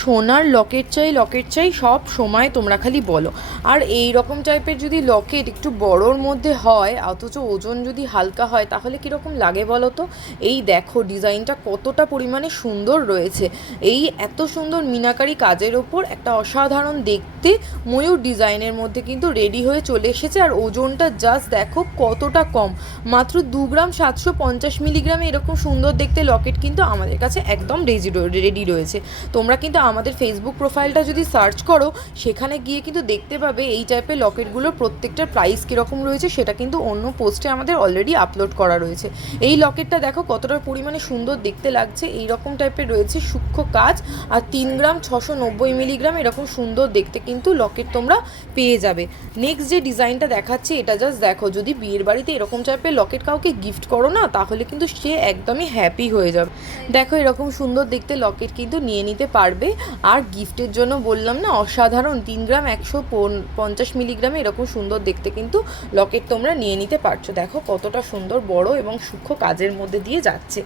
সোনার লকেট চাই সব সময় তোমরা খালি বলো। আর এই রকম টাইপের যদি লকেট একটু বড়োর মধ্যে হয় অথচ ওজন যদি হালকা হয় তাহলে কীরকম লাগে বলো তো। এই দেখো ডিজাইনটা কতটা পরিমাণে সুন্দর রয়েছে। এই এত সুন্দর মিনাকারি কাজের ওপর একটা অসাধারণ দেখতে ময়ূর ডিজাইনের মধ্যে কিন্তু রেডি হয়ে চলে এসেছে। আর ওজনটা জাস্ট দেখো কতটা কম, মাত্র 2 গ্রাম 750 মিলিগ্রামে এরকম সুন্দর দেখতে লকেট কিন্তু আমাদের কাছে একদম রেডি রয়েছে। তোমরা কিন্তু আমাদের ফেসবুক প্রোফাইলটা যদি সার্চ করো সেখানে গিয়ে কিন্তু দেখতে পাবে এই টাইপের লকেটগুলোর প্রত্যেকটার প্রাইস কীরকম রয়েছে, সেটা কিন্তু অন্য পোস্টে আমাদের অলরেডি আপলোড করা রয়েছে। এই লকেটটা দেখো কতটা পরিমাণে সুন্দর দেখতে লাগছে, এই রকম টাইপের রয়েছে সূক্ষ্ম কাজ। আর 3 গ্রাম 690 মিলিগ্রাম এরকম সুন্দর দেখতে কিন্তু লকেট তোমরা পেয়ে যাবে। নেক্সট যে ডিজাইনটা দেখাচ্ছি এটা জাস্ট দেখো, যদি বিয়ের বাড়িতে এরকম টাইপের লকেট কাউকে গিফট করো না তাহলে কিন্তু সে একদমই হ্যাপি হয়ে যাবে। দেখো এরকম সুন্দর দেখতে লকেট কিন্তু নিয়ে নিতে পারবে। আর গিফটের জন্য বললাম না অসাধারণ, 3 গ্রাম 150 মিলিগ্রামে এরকম সুন্দর দেখতে কিন্তু লকেট তোমরা নিয়ে নিতে পারছো। দেখো কতটা সুন্দর বড় এবং সূক্ষ্ম কাজের মধ্যে দিয়ে যাচ্ছে।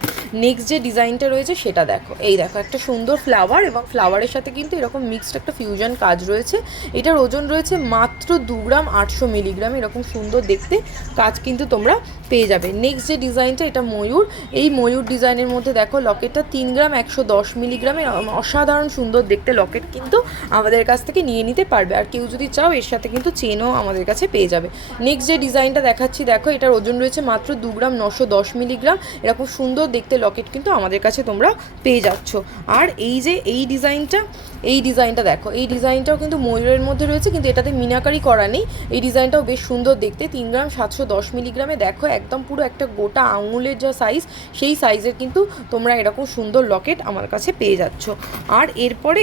নেক্সট যে ডিজাইনটা রয়েছে সেটা দেখো, এই দেখো একটা সুন্দর ফ্লাওয়ার এবং ফ্লাওয়ারের সাথে কিন্তু এরকম মিক্সড একটা ফিউশন কাজ রয়েছে। এটার ওজন রয়েছে মাত্র 2 গ্রাম 800 মিলিগ্রাম এরকম সুন্দর দেখতে কাজ কিন্তু তোমরা পেয়ে যাবে। নেক্সট যে ডিজাইনটা এটা ময়ূর, এই ময়ূর ডিজাইনের মধ্যে দেখো লকেটটা 3 গ্রাম 110 মিলিগ্রামের অসাধারণ সুন্দর দেখতে লকেট কিন্তু আমাদের কাছ থেকে নিয়ে নিতে পারবে। আর কেউ যদি চাও এর সাথে কিন্তু চেনও আমাদের কাছে পেয়ে যাবে। নেক্সট যে ডিজাইনটা দেখাচ্ছি দেখো, এটার ওজন রয়েছে মাত্র 2 গ্রাম 910 মিলিগ্রাম এরকম সুন্দর দেখতে লকেট কিন্তু আমাদের কাছে তোমরা পেয়ে যাচ্ছ। আর এই যে এই ডিজাইনটা দেখো, এই ডিজাইনটাও কিন্তু ময়ূরের মধ্যে রয়েছে কিন্তু এটাতে মিনাকারি করা নেই। এই ডিজাইনটাও বেশ সুন্দর দেখতে, 3 গ্রাম 710 মিলিগ্রামে দেখো একদম পুরো একটা গোটা আঙুলের যা সাইজ সেই সাইজের কিন্তু তোমরা এরকম সুন্দর লকেট আমার কাছে পেয়ে যাচ্ছ। আর এরপরে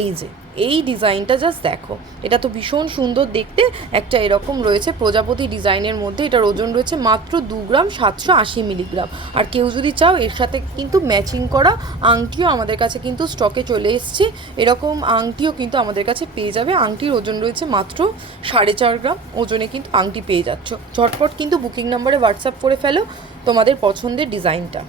এই যে এই ডিজাইনটা জাস্ট দেখো, এটা তো ভীষণ সুন্দর দেখতে, একটা এরকম রয়েছে প্রজাপতি ডিজাইনের মধ্যে, এটার ওজন রয়েছে মাত্র 2 গ্রাম 780 মিলিগ্রাম। আর কেউ যদি চাও এর সাথে কিন্তু ম্যাচিং করা আংটিও আমাদের কাছে কিন্তু স্টকে চলে এসছে, এরকম আংটিও কিন্তু আমাদের কাছে পেয়ে যাবে। আংটির ওজন রয়েছে মাত্র 4.5 গ্রাম ওজনে কিন্তু আংটি পেয়ে যাচ্ছ। ঝটপট কিন্তু বুকিং নাম্বারে হোয়াটসঅ্যাপ করে ফেলো তোমাদের পছন্দের ডিজাইনটা।